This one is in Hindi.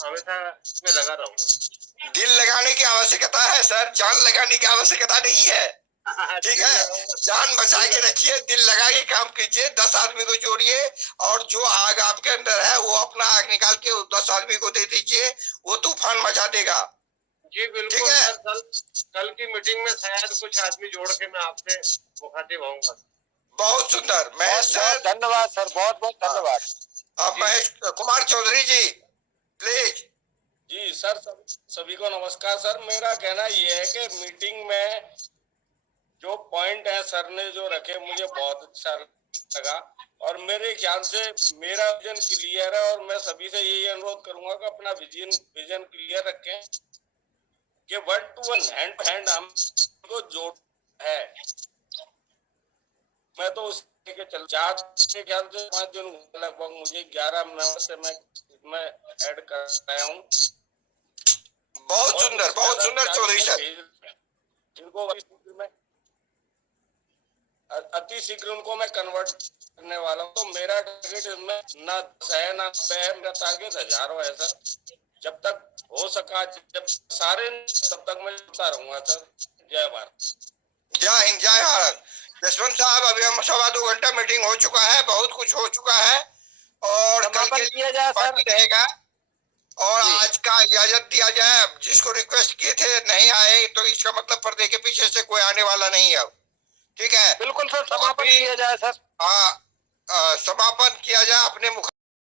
हमेशा इसमें लगा रहूंगा। दिल लगाने की आवश्यकता है सर, जान लगाने की आवश्यकता नहीं है। ठीक है, जान बचा के रखिए, दिल लगा के काम कीजिए, 10 आदमी को जोड़िए और जो आग आपके अंदर है वो अपना आग निकाल के 10 आदमी को दे दीजिए, वो तूफान मचा देगा। जी बिल्कुल सर, कल की मीटिंग में शायद कुछ आदमी जोड़ के मैं आपसे मुखातिब होऊंगा। बहुत सुंदर महेश सर, धन्यवाद सर, बहुत बहुत धन्यवाद। अब महेश कुमार चौधरी जी प्लीज। जी सर, सभी को नमस्कार सर। मेरा कहना यह है कि मीटिंग में जो पॉइंट है सर ने जो रखे मुझे बहुत अच्छा लगा और मेरे ख्याल से मेरा विजन क्लियर है और मैं सभी से यही अनुरोध करूंगा कि अपना विजन क्लियर रखें कि one to one, hand to hand हम को जोड़ है। मैं तो उसके के चल चार के ख्याल से 5 दिन लगभग मुझे 11 नंबर से मैं ऐड कर रहा हूँ। बहुत सुंदर चौधरी सर, जिनको अति शीघ्र उनको मैं कन्वर्ट करने वाला हूँ। तो मेरा टारगेट इसमें ना 10 है ना 90 है, मेरा टारगेट 1000 है सर। जब तक हो सका, जब सारे तब तक मैं जुड़ता रहूंगा सर। जय भारत, जय हिंद, जय भारत। जसवंत साहब, अभी हम 1.25 घंटा मीटिंग हो चुका है, बहुत कुछ हो चुका है और कल के किया जाए सर रहेगा और आज का इजाजत दिया जाए। जिसको रिक्वेस्ट किए थे नहीं आए तो इसका मतलब पर्दे के पीछे से कोई आने वाला नहीं है। ठीक है, बिल्कुल सर, समापन किया जाए सर। हाँ, समापन किया जाए अपने मुख